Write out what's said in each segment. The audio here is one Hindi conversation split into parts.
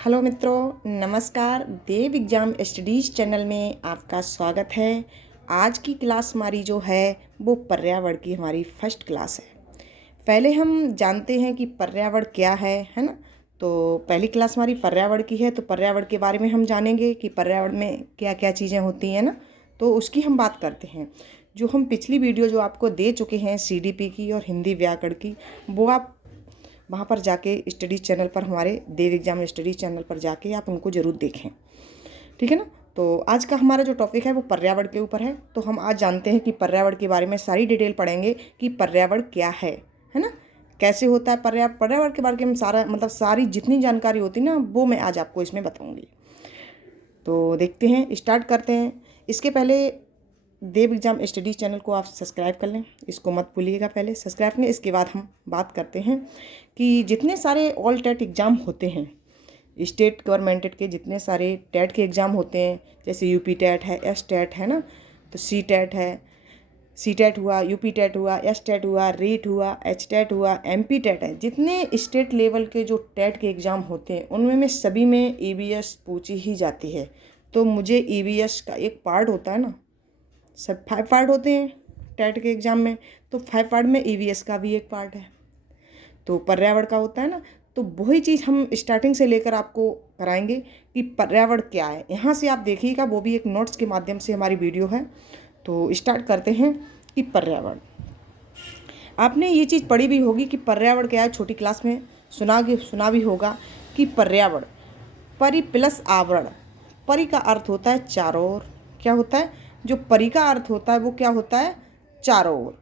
हेलो मित्रों, नमस्कार। देव एग्ज़ाम स्टडीज़ चैनल में आपका स्वागत है। आज की क्लास हमारी जो है वो पर्यावरण की हमारी फर्स्ट क्लास है। पहले हम जानते हैं कि पर्यावरण क्या है ना। तो पहली क्लास हमारी पर्यावरण की है, तो पर्यावरण के बारे में हम जानेंगे कि पर्यावरण में क्या क्या चीज़ें होती हैं ना, तो उसकी हम बात करते हैं। जो हम पिछली वीडियो जो आपको दे चुके हैं सीडीपी की और हिंदी व्याकरण की, वो आप वहाँ पर जाके स्टडीज़ चैनल पर, हमारे देव एग्जाम स्टडीज़ चैनल पर जाके आप उनको ज़रूर देखें, ठीक है ना। तो आज का हमारा जो टॉपिक है वो पर्यावरण के ऊपर है। तो हम आज जानते हैं कि पर्यावरण के बारे में सारी डिटेल पढ़ेंगे कि पर्यावरण क्या है ना, कैसे होता है पर्यावरण के बारे में सारा, मतलब सारी जितनी जानकारी होती है ना, वो मैं आज आपको इसमें बताऊँगी। तो देखते हैं, स्टार्ट करते हैं। इसके पहले देव एग्जाम स्टडीज़ चैनल को आप सब्सक्राइब कर लें, इसको मत भूलिएगा, पहले सब्सक्राइब करें। इसके बाद हम बात करते हैं कि जितने सारे ऑल टेट एग्ज़ाम होते हैं, स्टेट गवर्नमेंटेड के जितने सारे टेट के एग्ज़ाम होते हैं, जैसे यूपी टेट है, एस टेट है ना, तो सी टेट है, सी टेट हुआ, यूपी टेट हुआ, एस टेट हुआ, रीट हुआ, एच टेट हुआ, एमपी टेट है। जितने स्टेट लेवल के जो टेट के एग्ज़ाम होते हैं उनमें में सभी में ईवीएस पूछी ही जाती है। तो मुझे ईवीएस का एक पार्ट होता है ना, सब 5 पार्ट होते हैं टेट के एग्ज़ाम में, तो 5 पार्ट में ईवीएस का भी एक पार्ट है, तो पर्यावरण का होता है ना। तो वही चीज़ हम स्टार्टिंग से लेकर आपको कराएंगे कि पर्यावरण क्या है। यहाँ से आप देखिएगा, वो भी एक नोट्स के माध्यम से हमारी वीडियो है। तो स्टार्ट करते हैं कि पर्यावरण। आपने ये चीज़ पढ़ी भी होगी कि पर्यावरण क्या है, छोटी क्लास में सुना भी होगा कि पर्यावरण परि प्लस आवरण। परि का अर्थ होता है चारों ओर। क्या होता है? जो परि का अर्थ होता है वो क्या होता है? चारों ओर।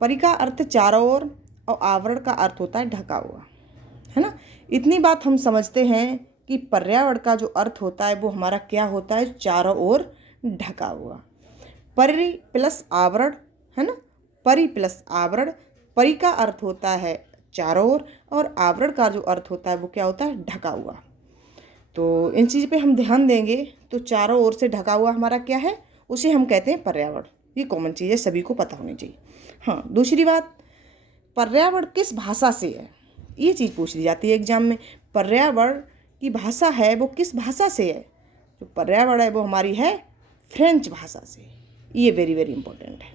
परि का अर्थ चारों ओर और आवरण का अर्थ होता है ढका हुआ, है ना। इतनी बात हम समझते हैं कि पर्यावरण का जो अर्थ होता है वो हमारा क्या होता है? चारों ओर ढका हुआ। परि प्लस आवरण, है ना। परि प्लस आवरण, परि का अर्थ होता है चारों ओर और आवरण का जो अर्थ होता है वो क्या होता है? ढका हुआ। तो इन चीज़ पे हम ध्यान देंगे। तो चारों ओर से ढका हुआ हमारा क्या है? उसे हम कहते हैं पर्यावरण। ये कॉमन चीज़ है, सभी को पता होनी चाहिए। हाँ, दूसरी बात, पर्यावरण किस भाषा से है, ये चीज़ पूछ ली जाती है एग्जाम में। पर्यावरण की भाषा है वो किस भाषा से है? जो पर्यावरण है वो हमारी है फ्रेंच भाषा से। ये वेरी वेरी इंपॉर्टेंट है।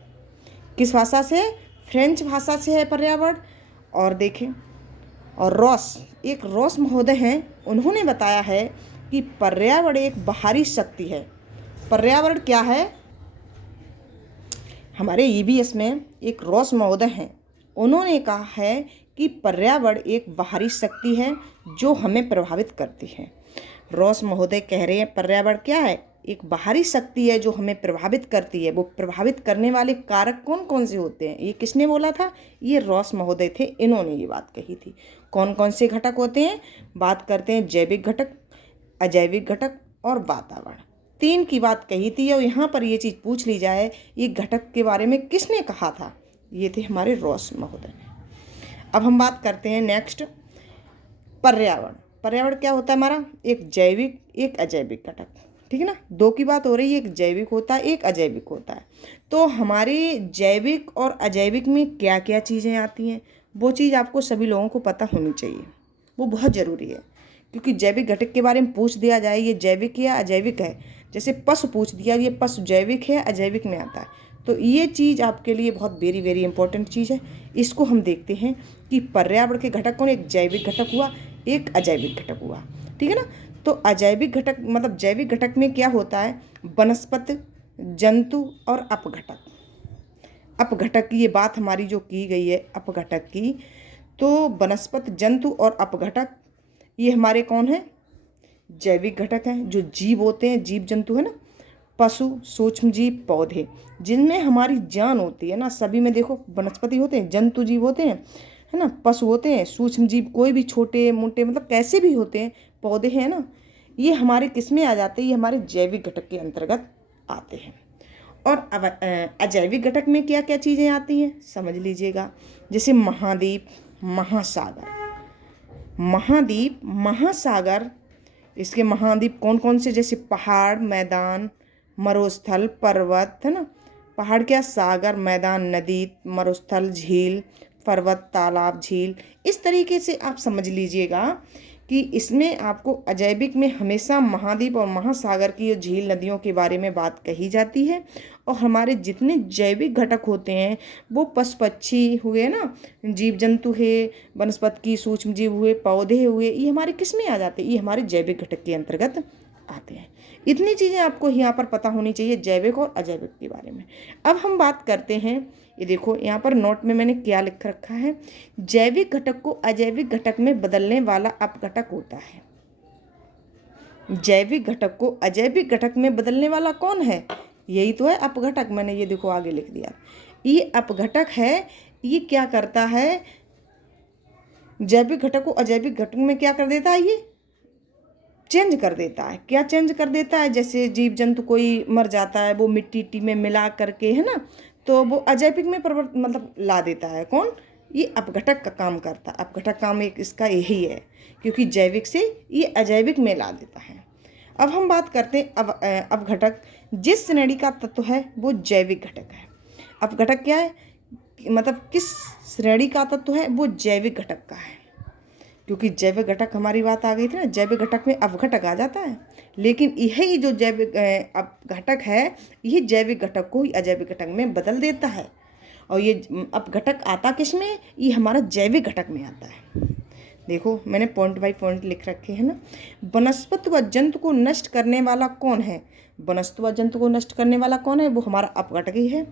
किस भाषा से? फ्रेंच भाषा से है पर्यावरण। और देखें, और एक रॉस महोदय हैं, उन्होंने बताया है कि पर्यावरण एक बाहरी शक्ति है। पर्यावरण क्या है? हमारे ईवीएस में एक रॉस महोदय हैं, उन्होंने कहा है कि पर्यावरण एक बाहरी शक्ति है जो हमें प्रभावित करती है। रॉस महोदय कह रहे हैं पर्यावरण क्या है? एक बाहरी शक्ति है जो हमें प्रभावित करती है। वो प्रभावित करने वाले कारक कौन कौन से होते हैं? ये किसने बोला था? ये रॉस महोदय थे, इन्होंने ये बात कही थी। कौन कौन से घटक होते हैं? बात करते हैं जैविक घटक, अजैविक घटक और वातावरण। 3 की बात कही थी। और यहाँ पर ये चीज़ पूछ ली जाए, ये घटक के बारे में किसने कहा था? ये थे हमारे रॉस महोदय। अब हम बात करते हैं नेक्स्ट, पर्यावरण। पर्यावरण क्या होता है हमारा? एक जैविक, एक अजैविक घटक, ठीक है ना। 2 की बात हो रही है, एक जैविक होता है, एक अजैविक होता है। तो हमारे जैविक और अजैविक में क्या क्या चीज़ें आती हैं, वो चीज़ आपको सभी लोगों को पता होनी चाहिए, वो बहुत ज़रूरी है। क्योंकि जैविक घटक के बारे में पूछ दिया जाए, ये जैविक या अजैविक है, जैसे पशु पूछ दिया, ये पशु जैविक है अजैविक में आता है, तो ये चीज़ आपके लिए बहुत वेरी वेरी इंपॉर्टेंट चीज़ है। इसको हम देखते हैं कि पर्यावरण के घटक कौन? एक जैविक घटक हुआ, एक अजैविक घटक हुआ, ठीक है ना। तो अजैविक घटक मतलब जैविक घटक में क्या होता है? वनस्पति, जंतु और अपघटक। अपघटक की ये बात हमारी जो की गई है अपघटक की, तो वनस्पति, जंतु और अपघटक ये हमारे कौन है? जैविक घटक हैं। जो जीव होते हैं, जीव जंतु है ना, पशु, सूक्ष्म जीव, पौधे, जिनमें हमारी जान होती है ना। सभी में देखो वनस्पति होते हैं, जंतु जीव होते हैं, है ना, पशु होते हैं, सूक्ष्म जीव कोई भी छोटे मोटे मतलब कैसे भी होते हैं, पौधे हैं ना, ये हमारे किस में आ जाते हैं? ये हमारे जैविक घटक के अंतर्गत आते हैं। और अजैविक घटक में क्या क्या चीज़ें आती हैं समझ लीजिएगा। जैसे महाद्वीप, महासागर। महाद्वीप, महासागर, इसके महाद्वीप कौन कौन से? जैसे पहाड़, मैदान, मरुस्थल, पर्वत, है ना। पहाड़ क्या? सागर, मैदान नदी, मरुस्थल झील, पर्वत तालाब झील। इस तरीके से आप समझ लीजिएगा कि इसमें आपको अजैविक में हमेशा महाद्वीप और महासागर की झील नदियों के बारे में बात कही जाती है। और हमारे जितने जैविक घटक होते हैं वो पशु पक्षी हुए ना, जीव जंतु है, वनस्पति की सूक्ष्म जीव हुए, पौधे हुए, ये हमारे किस में आ जाते हैं? ये हमारे जैविक घटक के अंतर्गत आते हैं। इतनी चीज़ें आपको यहाँ पर पता होनी चाहिए जैविक और अजैविक के बारे में। अब हम बात करते हैं, ये देखो यहाँ पर नोट में मैंने क्या लिख रखा है। जैविक घटक को अजैविक घटक में बदलने वाला अपघटक होता है। जैविक घटक को अजैविक घटक में बदलने वाला कौन है? यही तो है अपघटक। मैंने ये देखो आगे लिख दिया, ये अपघटक है। ये क्या करता है? जैविक घटक को अजैविक घटक में क्या कर देता है? ये चेंज कर देता है। क्या चेंज कर देता है? जैसे जीव जंतु कोई मर जाता है, वो मिट्टी में मिला करके, है ना, तो वो अजैविक में मतलब ला देता है। कौन? ये अपघटक का काम करता है। अपघटक काम एक इसका यही है, क्योंकि जैविक से ये अजैविक में ला देता है। अब हम बात करते हैं अपघटक। जिस श्रेणी का तत्व है वो जैविक घटक है। अपघटक क्या है? मतलब किस श्रेणी का तत्व है? वो जैविक घटक का है। क्योंकि जैविक घटक हमारी बात आ गई थी ना, जैविक घटक में अपघटक आ जाता है, लेकिन यही जो जैविक अपघटक है, ये जैविक घटक को ही अजैविक घटक में बदल देता है। और ये अपघटक आता किस में? ये हमारा जैविक घटक में आता है। देखो मैंने पॉइंट बाय पॉइंट लिख रखे हैं ना। वनस्पति व जंतु को नष्ट करने वाला कौन है? वनस्पति व जंतु को नष्ट करने वाला कौन है? वो हमारा अपघटक ही है।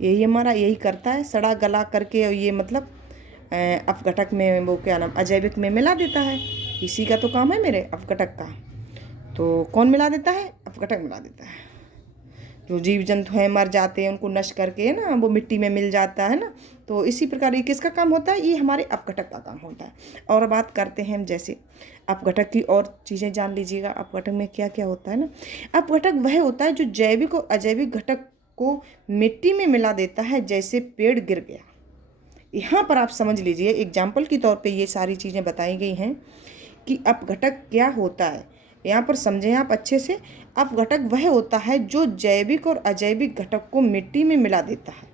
यही हमारा यही करता है, सड़ा गला करके, और ये मतलब अपघटक में वो क्या नाम अजैविक में मिला देता है। इसी का तो काम है मेरे अपघटक का। तो कौन मिला देता है? अपघटक मिला देता है। जो जीव जंतु हैं मर जाते हैं, उनको नष्ट करके, है ना, वो मिट्टी में मिल जाता है ना। तो इसी प्रकार ये किसका काम होता है? ये हमारे अपघटक का काम होता है। और बात करते हैं हम जैसे अपघटक की और चीज़ें जान लीजिएगा। अपघटक में क्या क्या होता है ना। अपघटक वह होता है जो जैविक और अजैविक घटक को मिट्टी में मिला देता है। जैसे पेड़ गिर गया, यहाँ पर आप समझ लीजिए, एग्जाम्पल के तौर पे ये सारी चीज़ें बताई गई हैं कि अपघटक क्या होता है। यहाँ पर समझें आप अच्छे से। अपघटक वह होता है जो जैविक और अजैविक घटक को मिट्टी में मिला देता है।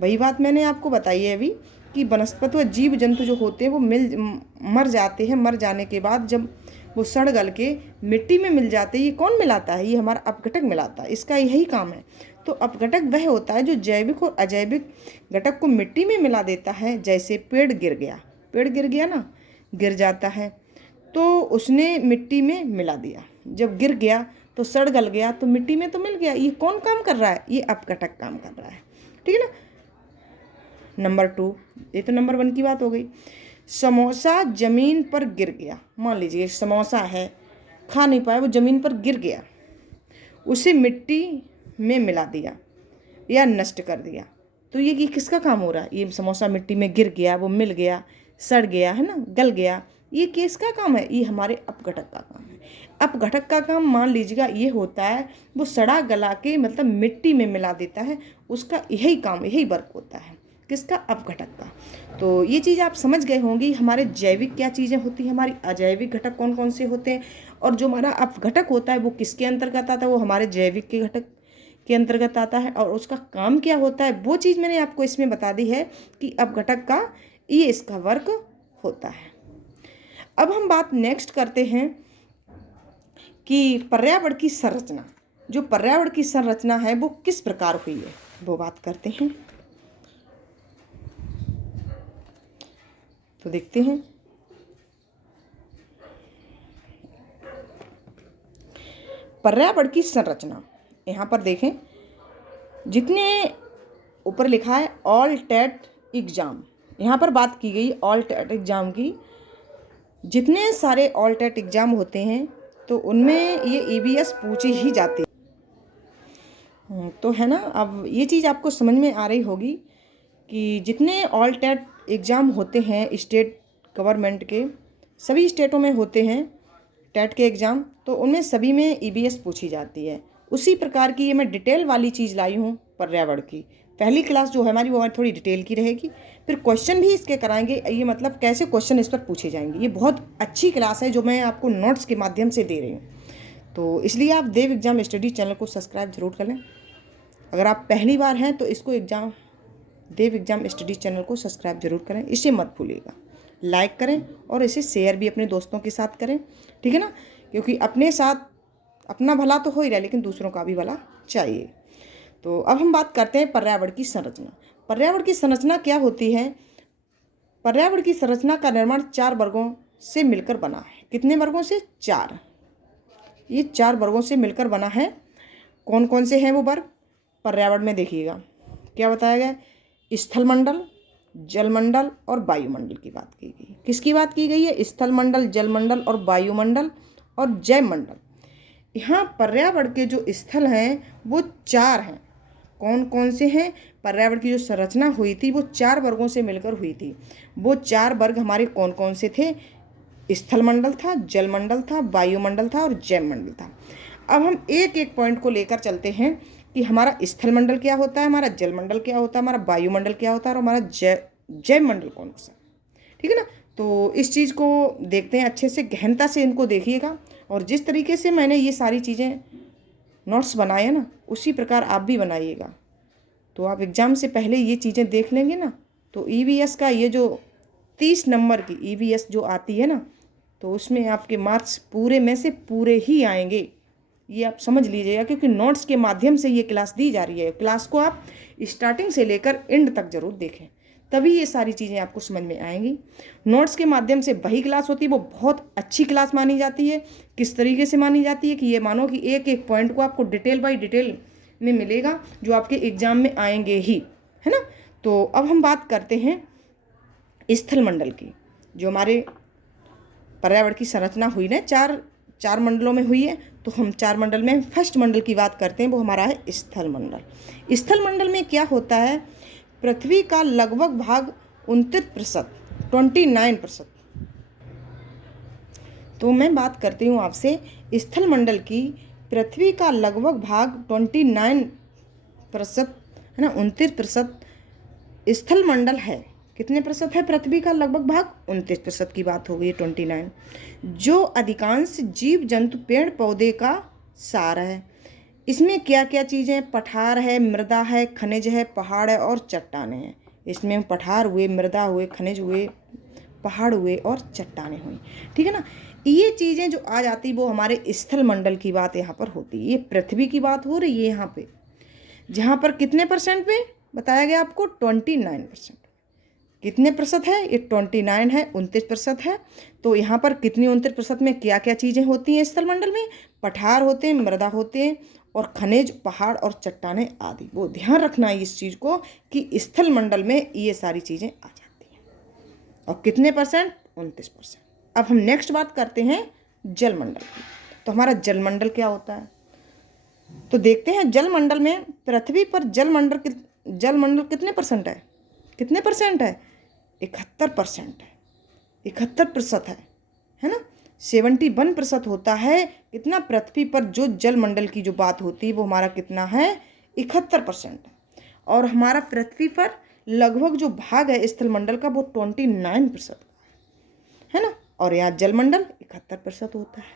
वही बात मैंने आपको बताई है अभी कि वनस्पति व जीव जंतु जो होते हैं वो मर जाते हैं। मर जाने के बाद जब वो सड़ गल के मिट्टी में मिल जाते हैं, ये कौन मिलाता है? ये हमारा अपघटक मिलाता है। इसका यही काम है। तो अपघटक वह होता है जो जैविक और अजैविक घटक को मिट्टी में मिला देता है। जैसे पेड़ गिर गया, पेड़ गिर गया ना, गिर जाता है, तो उसने मिट्टी में मिला दिया। जब गिर गया तो सड़ गल गया, तो मिट्टी में तो मिल गया। ये कौन काम कर रहा है? ये अपघटक काम कर रहा है। ठीक है ना। नंबर 2, ये तो नंबर 1 की बात हो गई। समोसा जमीन पर गिर गया। मान लीजिए समोसा है, खा नहीं पाया, वो ज़मीन पर गिर गया, उसे मिट्टी में मिला दिया या नष्ट कर दिया। तो ये किसका काम हो रहा है? ये समोसा मिट्टी में गिर गया, वो मिल गया, सड़ गया, है ना, गल गया। ये किसका काम है? ये हमारे अपघटक का काम है। अपघटक का काम मान लीजिएगा ये होता है, वो सड़ा गला के मतलब मिट्टी में मिला देता है। उसका यही काम, यही वर्क होता है। किसका? अपघटक का। तो ये चीज़ आप समझ गए होंगी। हमारे जैविक क्या चीज़ें होती हैं, हमारी अजैविक घटक कौन कौन से होते हैं, और जो हमारा अपघटक होता है वो किसके अंतर्गत आता है? वो हमारे जैविक के घटक के अंतर्गत आता है। और उसका काम क्या होता है वो चीज़ मैंने आपको इसमें बता दी है कि अपघटक का ये इसका वर्क होता है। अब हम बात नेक्स्ट करते हैं कि पर्यावरण की संरचना। जो पर्यावरण की संरचना है वो किस प्रकार हुई है, वो बात करते हैं। तो देखते हैं। पर्यावरण की संरचना, यहाँ पर देखें, जितने ऊपर लिखा है ऑल टेट एग्ज़ाम, यहाँ पर बात की गई ऑल टेट एग्ज़ाम की। जितने सारे ऑल टेट एग्ज़ाम होते हैं तो उनमें ये EVS पूछे ही जाते हैं। तो है ना। अब ये चीज़ आपको समझ में आ रही होगी कि जितने ऑल टेट एग्ज़ाम होते हैं स्टेट गवर्नमेंट के, सभी स्टेटों में होते हैं टेट के एग्ज़ाम, तो उनमें सभी में EVS पूछी जाती है। उसी प्रकार की ये मैं डिटेल वाली चीज़ लाई हूँ पर्यावरण की। पहली क्लास जो है हमारी वो थोड़ी डिटेल की रहेगी, फिर क्वेश्चन भी इसके कराएंगे। ये मतलब कैसे क्वेश्चन इस पर पूछे जाएंगे। ये बहुत अच्छी क्लास है जो मैं आपको नोट्स के माध्यम से दे रही हूँ। तो इसलिए आप देव एग्ज़ाम स्टडीज चैनल को सब्सक्राइब जरूर कर लें। अगर आप पहली बार हैं तो इसको देव एग्ज़ाम स्टडीज चैनल को सब्सक्राइब जरूर करें, इसे मत भूलिएगा। लाइक करें और इसे शेयर भी अपने दोस्तों के साथ करें, ठीक है ना, क्योंकि अपने साथ अपना भला तो हो ही रहा है लेकिन दूसरों का भी भला चाहिए। तो अब हम बात करते हैं पर्यावरण की संरचना। पर्यावरण की संरचना क्या होती है? पर्यावरण की संरचना का निर्माण 4 वर्गों से मिलकर बना है। कितने वर्गों से? 4। ये 4 वर्गों से मिलकर बना है। कौन कौन से हैं वो वर्ग? पर्यावरण में देखिएगा क्या बताया गया, स्थलमंडल, जलमंडल और वायुमंडल की बात की गई। किसकी बात की गई है? स्थलमंडल, जलमंडल और वायुमंडल और जैवमंडल। यहाँ पर्यावरण के जो स्थल हैं वो 4 हैं। कौन कौन से हैं? पर्यावरण की जो संरचना हुई थी वो 4 वर्गों से मिलकर हुई थी। वो 4 वर्ग हमारे कौन कौन से थे? स्थलमंडल था, जलमंडल था, वायुमंडल था और जैवमंडल था। अब हम एक एक पॉइंट को लेकर चलते हैं कि हमारा स्थलमंडल क्या होता है, हमारा जलमंडल क्या होता है, हमारा वायुमंडल क्या होता है और हमारा जैवमंडल कौन सा, ठीक है ना। तो इस चीज़ को देखते हैं, अच्छे से गहनता से इनको देखिएगा और जिस तरीके से मैंने ये सारी चीज़ें नोट्स बनाए हैं ना उसी प्रकार आप भी बनाइएगा। तो आप एग्ज़ाम से पहले ये चीज़ें देख लेंगे ना तो ईवीएस का ये जो 30 नंबर की ईवीएस जो आती है ना तो उसमें आपके मार्क्स पूरे में से पूरे ही आएंगे, ये आप समझ लीजिएगा, क्योंकि नोट्स के माध्यम से ये क्लास दी जा रही है। क्लास को आप स्टार्टिंग से लेकर एंड तक ज़रूर देखें, तभी ये सारी चीज़ें आपको समझ में आएंगी। नोट्स के माध्यम से वही क्लास होती है, वो बहुत अच्छी क्लास मानी जाती है। किस तरीके से मानी जाती है कि ये मानो कि एक एक पॉइंट को आपको डिटेल बाय डिटेल में मिलेगा जो आपके एग्ज़ाम में आएंगे ही, है ना। तो अब हम बात करते हैं स्थलमंडल की। जो हमारे पर्यावरण की संरचना हुई ना चार मंडलों में हुई है, तो हम 4 मंडल में फर्स्ट मंडल की बात करते हैं, वो हमारा है स्थलमंडल। स्थलमंडल में क्या होता है? पृथ्वी का लगभग भाग 29%, 29%। तो मैं बात करती हूँ आपसे स्थलमंडल की। पृथ्वी का लगभग भाग 29% है ना, 29% स्थलमंडल है। कितने प्रतिशत है? पृथ्वी का लगभग भाग 29% की बात हो गई, 29, जो अधिकांश जीव जंतु पेड़ पौधे का सार है। इसमें क्या क्या चीज़ें? पठार है, मृदा है, खनिज है, पहाड़ है और चट्टानें हैं। इसमें पठार हुए, मृदा हुए, खनिज हुए, पहाड़ हुए और चट्टानें हुई, ठीक है ना। ये चीज़ें जो आ जाती वो हमारे स्थलमंडल की बात यहाँ पर होती है। ये पृथ्वी की बात हो रही है यहाँ पे, जहाँ पर कितने परसेंट पे बताया गया आपको? 29%। कितने प्रतिशत है? ये 29 है, 29% है। तो यहाँ पर कितनी 29% में क्या क्या चीज़ें होती हैं स्थलमंडल में? पठार होते हैं, मृदा होते हैं और खनिज, पहाड़ और चट्टानें आदि। वो ध्यान रखना है इस चीज़ को कि स्थलमंडल में ये सारी चीज़ें आ जाती हैं। और कितने परसेंट? 29%। अब हम नेक्स्ट बात करते हैं जलमंडल की। तो हमारा जलमंडल क्या होता है? तो देखते हैं जलमंडल में पृथ्वी पर जलमंडल कितने परसेंट है? कितने परसेंट है? 71% है, 71% है ना। 71% होता है कितना? पृथ्वी पर जो जलमंडल की जो बात होती है वो हमारा कितना है? 71% है। और हमारा पृथ्वी पर लगभग जो भाग है स्थलमंडल का वो 29% है ना। और यहाँ जलमंडल 71% होता है,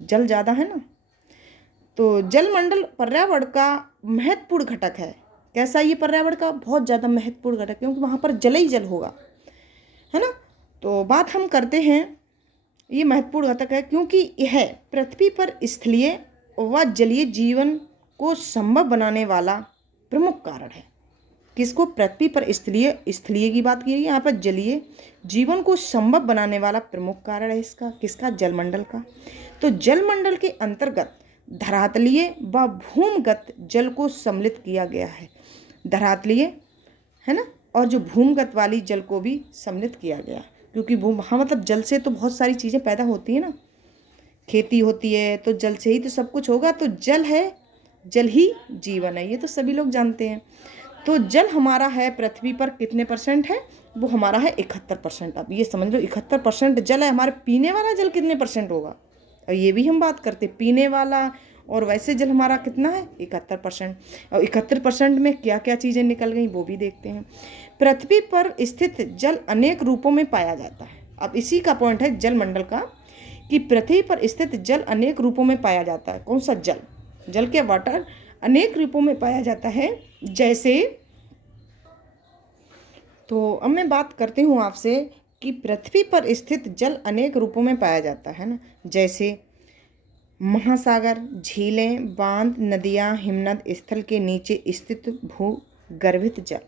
जल ज़्यादा है ना। तो जलमंडल पर्यावरण का महत्वपूर्ण घटक है। कैसा? ये पर्यावरण का बहुत ज़्यादा महत्वपूर्ण घटक, क्योंकि वहाँ पर जल ही जल होगा, है ना। तो बात हम करते हैं, ये महत्वपूर्ण घटक है क्योंकि यह पृथ्वी पर स्थलीय व जलीय जीवन को संभव बनाने वाला प्रमुख कारण है। किसको? पृथ्वी पर स्थलीय की बात की है, यहाँ पर जलीय जीवन को संभव बनाने वाला प्रमुख कारण है इसका। किसका? जलमंडल का। तो जलमंडल के अंतर्गत धरातलीय व भूमिगत जल को सम्मिलित किया गया है। धरातलीय है ना, और जो भूमिगत वाली जल को भी सम्मिलित किया गया, क्योंकि वहाँ मतलब जल से तो बहुत सारी चीज़ें पैदा होती है ना, खेती होती है तो जल से ही तो सब कुछ होगा। तो जल है, जल ही जीवन है, ये तो सभी लोग जानते हैं। तो जल हमारा है पृथ्वी पर कितने परसेंट है? वो हमारा है 71%। अब ये समझ लो 71% जल है। हमारे पीने वाला जल कितने परसेंट होगा? और ये भी हम बात करते पीने वाला, और वैसे जल हमारा कितना है? 71%। और 71% में क्या क्या चीज़ें निकल गई वो भी देखते हैं। पृथ्वी पर स्थित जल अनेक रूपों में पाया जाता है। अब इसी का पॉइंट है जलमंडल का कि पृथ्वी पर स्थित जल अनेक रूपों में पाया जाता है। कौन सा जल? जल के वाटर अनेक रूपों में पाया जाता है। जैसे, तो अब मैं बात करती हूँ आपसे कि पृथ्वी पर स्थित जल अनेक रूपों में पाया जाता है ना, जैसे महासागर, झीलें, बांध, नदियाँ, हिमनद, स्थल के नीचे स्थित भूगर्भित जल।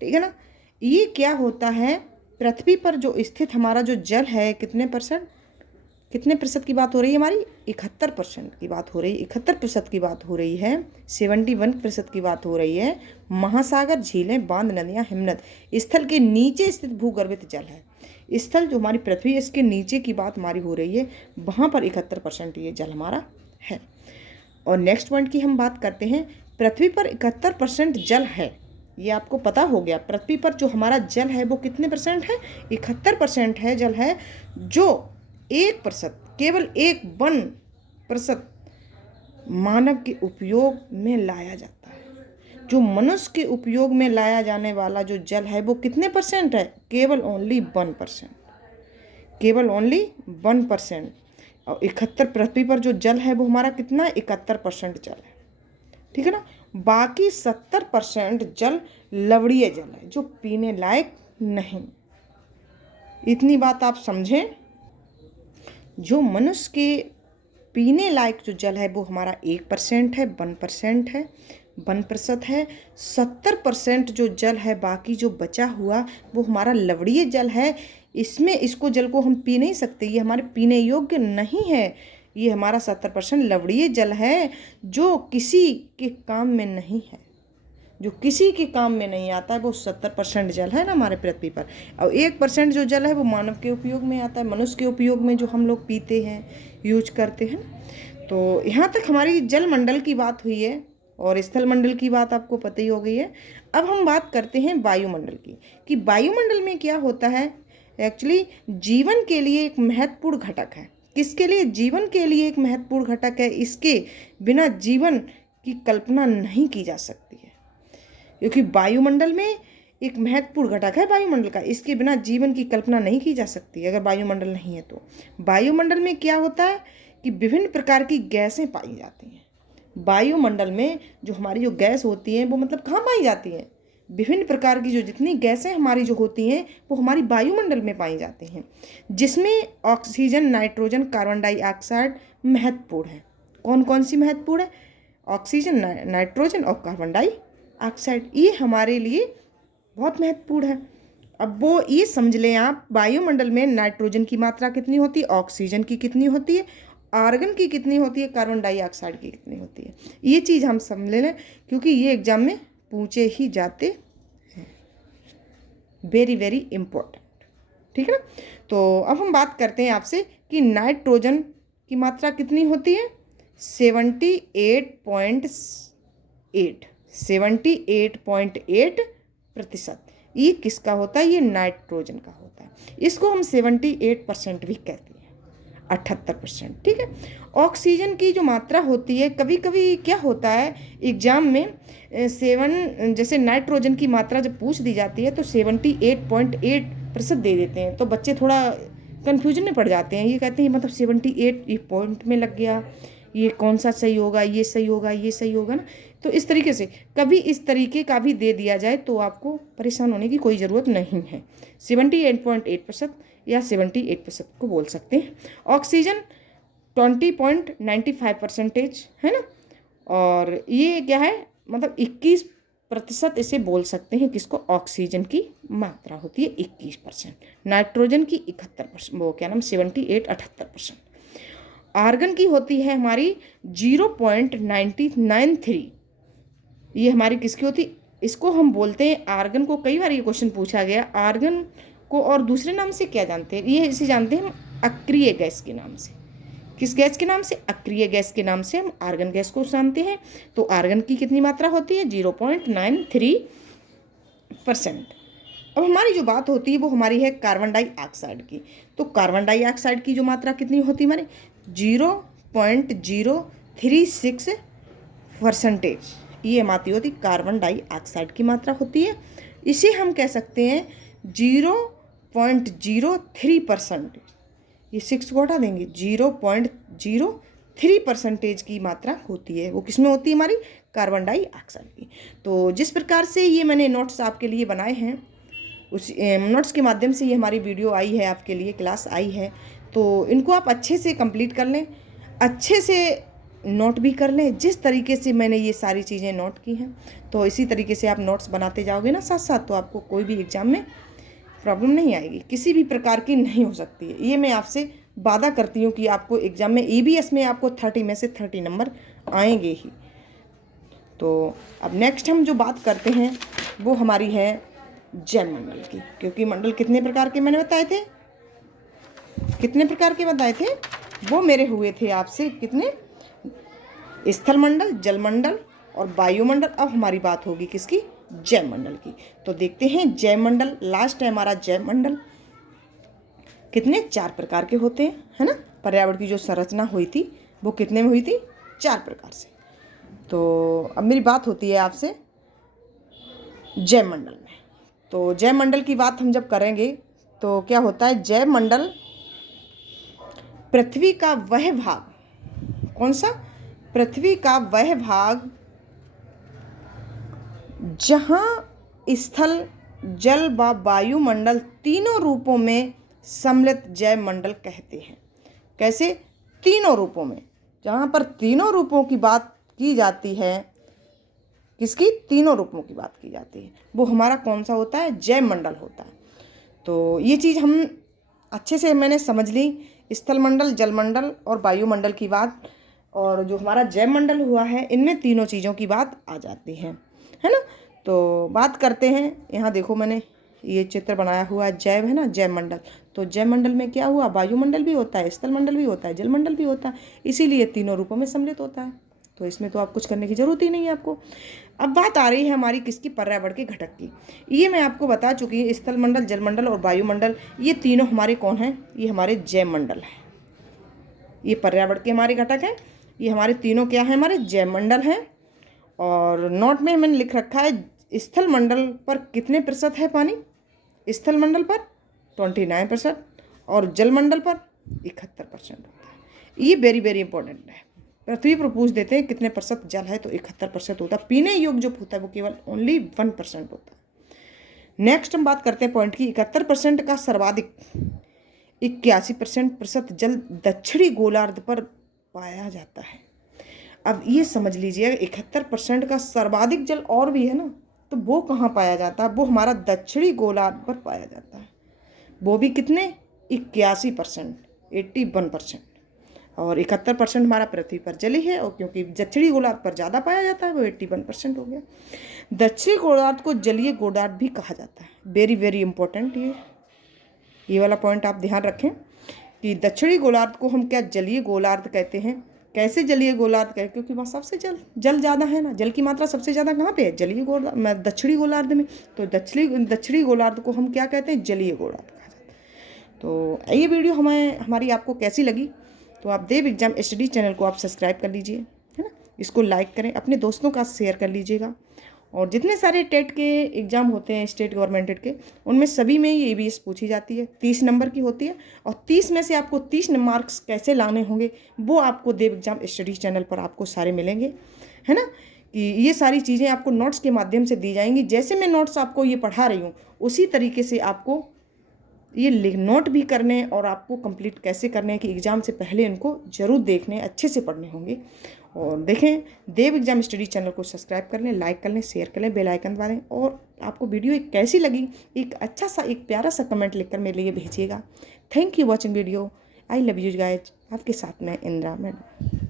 ठीक है ना। ये क्या होता है, पृथ्वी पर जो स्थित हमारा जो जल है कितने प्रतिशत की बात हो रही है हमारी, 71% की बात हो रही है, 71% की बात हो रही है, 71% की बात हो रही है। महासागर, झीलें, बांध, नदियाँ, हिमनद, स्थल के नीचे स्थित भूगर्भित जल है। स्थल जो हमारी पृथ्वी है इसके नीचे की बात हमारी हो रही है, वहाँ पर 71% ये जल हमारा है। और नेक्स्ट पॉइंट की हम बात करते हैं, पृथ्वी पर 71% जल है, ये आपको पता हो गया। पृथ्वी पर जो हमारा जल है वो कितने परसेंट है, 71% है जल है, जो 1%, केवल 1% मानव के उपयोग में लाया जाता है। जो मनुष्य के उपयोग में लाया जाने वाला जो जल है वो कितने परसेंट है, केवल ओनली 1%, केवल ओनली 1%। और 71 पृथ्वी पर जो जल है वो हमारा कितना, 71% जल है। ठीक है ना। बाकी 70% जल लवणीय जल है, जो पीने लायक नहीं। इतनी बात आप समझें। जो मनुष्य के पीने लायक जो जल है वो हमारा 1% है, 1% है, 1% है। 70% जो जल है बाकी जो बचा हुआ वो हमारा लवणीय जल है। इसको जल को हम पी नहीं सकते, ये हमारे पीने योग्य नहीं है। ये हमारा 70% लवणीय जल है, जो किसी के काम में नहीं है, जो किसी के काम में नहीं आता है। वो 70% जल है ना हमारे पृथ्वी पर। और 1% जो जल है वो मानव के उपयोग में आता है, मनुष्य के उपयोग में, जो हम लोग पीते हैं, यूज करते हैं। तो यहाँ तक हमारी जल मंडल की बात हुई है और स्थल मंडल की बात आपको पता ही हो गई है। अब हम बात करते हैं वायुमंडल की, कि वायुमंडल में क्या होता है। एक्चुअली जीवन के लिए एक महत्वपूर्ण घटक है। किसके लिए, जीवन के लिए एक महत्वपूर्ण घटक है। इसके बिना जीवन की कल्पना नहीं की जा सकती है, क्योंकि वायुमंडल में एक महत्वपूर्ण घटक है वायुमंडल का, इसके बिना जीवन की कल्पना नहीं की जा सकती अगर वायुमंडल नहीं है तो। वायुमंडल में क्या होता है कि विभिन्न प्रकार की गैसें पाई जाती हैं। वायुमंडल में जो हमारी जो गैस होती है वो मतलब कहाँ पाई जाती हैं, विभिन्न प्रकार की जो जितनी गैसें हमारी जो होती हैं वो हमारी वायुमंडल में पाई जाती हैं, जिसमें ऑक्सीजन, नाइट्रोजन, कार्बन डाइऑक्साइड महत्वपूर्ण है। कौन कौन सी महत्वपूर्ण है, ऑक्सीजन, नाइट्रोजन और कार्बन डाइऑक्साइड, ये हमारे लिए बहुत महत्वपूर्ण है। अब वो ये समझ लें आप, वायुमंडल में नाइट्रोजन की मात्रा कितनी होती है, ऑक्सीजन की कितनी होती है, आर्गन की कितनी होती है, कार्बन डाइऑक्साइड की कितनी होती है। ये चीज़ हम समझ लें, क्योंकि ये एग्जाम में पूछे ही जाते हैं। Very very important. ठीक है ना। तो अब हम बात करते हैं आपसे कि नाइट्रोजन की मात्रा कितनी होती है, 78.8%। ये किसका होता है, ये नाइट्रोजन का होता है। इसको हम 78% भी कहते हैं, 78%। ठीक है। ऑक्सीजन की जो मात्रा होती है, कभी कभी क्या होता है एग्जाम में जैसे नाइट्रोजन की मात्रा जब पूछ दी जाती है तो 78.8% दे देते हैं, तो बच्चे थोड़ा कन्फ्यूजन में पड़ जाते हैं। ये कहते हैं मतलब 78 ये पॉइंट में लग गया, ये कौन सा सही होगा, ये सही होगा, ये सही होगा ना। तो इस तरीके से कभी इस तरीके का भी दे दिया जाए तो आपको परेशान होने की कोई ज़रूरत नहीं है। 78.8% या 78% को बोल सकते हैं। ऑक्सीजन 20.95% है ना। और ये क्या है, मतलब 21% इसे बोल सकते हैं, किसको, ऑक्सीजन की मात्रा होती है 21%, नाइट्रोजन की 71%, वो क्या नाम 78-78%। आर्गन की होती है हमारी 0.93, ये हमारी किसकी होती, इसको हम बोलते हैं आर्गन को। कई बार ये क्वेश्चन पूछा गया, आर्गन को और दूसरे नाम से क्या जानते हैं, ये इसे जानते हैं हम अक्रिय गैस के नाम से। किस गैस के नाम से, अक्रिय गैस के नाम से हम आर्गन गैस को जानते हैं। तो आर्गन की कितनी मात्रा होती है, 0.93%। अब हमारी जो बात होती है वो हमारी है कार्बन डाइऑक्साइड की। तो कार्बन डाइऑक्साइड की जो मात्रा कितनी होती है हमारी, 0.036%। ये हमारी होती कार्बन डाइऑक्साइड की मात्रा होती है। इसे हम कह सकते हैं 0.03%। ये 6 को हटा देंगे, 0.03% की मात्रा होती है। वो किसमें होती है, हमारी कार्बन डाइऑक्साइड की। तो जिस प्रकार से ये मैंने नोट्स आपके लिए बनाए हैं, उस नोट्स के माध्यम से ये हमारी वीडियो आई है, आपके लिए क्लास आई है, तो इनको आप अच्छे से कंप्लीट कर लें, अच्छे से नोट भी कर लें। जिस तरीके से मैंने ये सारी चीज़ें नोट की हैं, तो इसी तरीके से आप नोट्स बनाते जाओगे ना साथ साथ, तो आपको कोई भी एग्ज़ाम में प्रॉब्लम नहीं आएगी, किसी भी प्रकार की नहीं हो सकती है। ये मैं आपसे वादा करती हूँ कि आपको एग्ज़ाम में EVS में आपको 30 में से 30 नंबर आएंगे ही। तो अब नेक्स्ट हम जो बात करते हैं वो हमारी है जैव मंडल की, क्योंकि मंडल कितने प्रकार के मैंने बताए थे, कितने प्रकार के बताए थे, वो मेरे हुए थे आपसे कितने, स्थल मंडल, जल मंडल और वायुमंडल। अब हमारी बात होगी किसकी, जैव मंडल की। तो देखते हैं जैव मंडल, लास्ट है हमारा जैव मंडल। कितने, 4 प्रकार के होते हैं, है ना। पर्यावरण की जो संरचना हुई थी वो कितने में हुई थी, 4 प्रकार से। तो अब मेरी बात होती है आपसे जैव मंडल में। तो जैव मंडल की बात हम जब करेंगे तो क्या होता है, जैव मंडल पृथ्वी का वह भाग, कौन सा, पृथ्वी का वह भाग जहाँ स्थल, जल व वायुमंडल तीनों रूपों में सम्मिलित जैव मंडल कहते हैं। कैसे, तीनों रूपों में, जहाँ पर तीनों रूपों की बात की जाती है, किसकी, तीनों रूपों की बात की जाती है, वो हमारा कौन सा होता है, जैव मंडल होता है। तो ये चीज़ हम अच्छे से मैंने समझ ली, स्थल मंडल, जल मंडल और वायुमंडल की बात, और जो हमारा जैव मंडल हुआ है इनमें तीनों चीज़ों की बात आ जाती है ना। तो बात करते हैं, यहाँ देखो मैंने ये चित्र बनाया हुआ है, जैव है ना, जैव मंडल। तो जैव मंडल में क्या हुआ, वायुमंडल भी होता है, स्थल मंडल भी होता है, जल मंडल भी होता है, इसीलिए तीनों रूपों में सम्मिलित होता है। तो इसमें तो आप कुछ करने की ज़रूरत ही नहीं है आपको। अब बात आ रही है हमारी किसकी, पर्यावरण के घटक की। ये मैं आपको बता चुकी हूँ, स्थल मंडल, जल मंडल और वायुमंडल, ये तीनों हमारे कौन हैं, ये हमारे जैव मंडल हैं। ये पर्यावरण के हमारे घटक हैं, ये हमारे तीनों क्या हैं, हमारे जैव मंडल हैं। और नोट में मैंने लिख रखा है, स्थल मंडल पर कितने प्रतिशत है पानी, स्थल मंडल पर 29% और जल मंडल पर 71% होता है। ये वेरी वेरी इंपॉर्टेंट है। पृथ्वी पर पूछ देते हैं कितने प्रतिशत जल है, तो 71% होता है। पीने योग्य जो होता है वो केवल ओनली 1% होता है। नेक्स्ट हम बात करते हैं पॉइंट की, 71% का सर्वाधिक 81% जल दक्षिणी गोलार्ध पर पाया जाता है। अब ये समझ लीजिए, 71% का सर्वाधिक जल और भी है ना, तो वो कहाँ पाया जाता है, वो हमारा दक्षिणी गोलार्ध पर पाया जाता है। वो भी कितने, 81%, 81%। और 71% हमारा पृथ्वी पर जल ही है, और क्योंकि दक्षिणी गोलार्ध पर ज़्यादा पाया जाता है वो 81% हो गया। दक्षिणी गोलार्ध को जलीय गोलार्ध भी कहा जाता है। वेरी वेरी इंपॉर्टेंट, ये वाला पॉइंट आप ध्यान रखें कि दक्षिणी गोलार्ध को हम क्या जलीय गोलार्ध कहते हैं। कैसे जलीय गोलार्ध कहते हैं, क्योंकि वहाँ सबसे जल ज़्यादा है ना, जल की मात्रा सबसे ज़्यादा कहाँ पे है, जलीय गोलार्ध, दक्षिणी गोलार्ध में। तो दक्षिणी गोलार्ध को हम क्या कहते हैं, जलीय गोलार्ध कहा जाता है। तो ये वीडियो हमारी आपको कैसी लगी, तो आप देव एग्जाम स्टडी चैनल को आप सब्सक्राइब कर लीजिए, है ना, इसको लाइक करें, अपने दोस्तों का शेयर कर लीजिएगा। और जितने सारे टेट के एग्ज़ाम होते हैं, स्टेट गवर्नमेंट के, उनमें सभी में ये EVS पूछी जाती है, 30 नंबर की होती है। और 30 में से आपको 30 मार्क्स कैसे लाने होंगे वो आपको देव एग्जाम स्टडी चैनल पर आपको सारे मिलेंगे, है ना। कि ये सारी चीज़ें आपको नोट्स के माध्यम से दी जाएंगी। जैसे मैं नोट्स आपको ये पढ़ा रही हूँ उसी तरीके से आपको ये नोट भी करने और आपको कंप्लीट कैसे करने हैं कि एग्ज़ाम से पहले इनको ज़रूर देखने, अच्छे से पढ़ने होंगे। और देखें, देव एग्जाम स्टडी चैनल को सब्सक्राइब कर लें, लाइक कर लें, शेयर कर लें, बेल आइकन दबा दें। और आपको वीडियो एक कैसी लगी, एक अच्छा सा, एक प्यारा सा कमेंट लिखकर मेरे लिए भेजिएगा। Thank you watching video, I love you guys. आपके साथ मैं इंद्रा मैडम।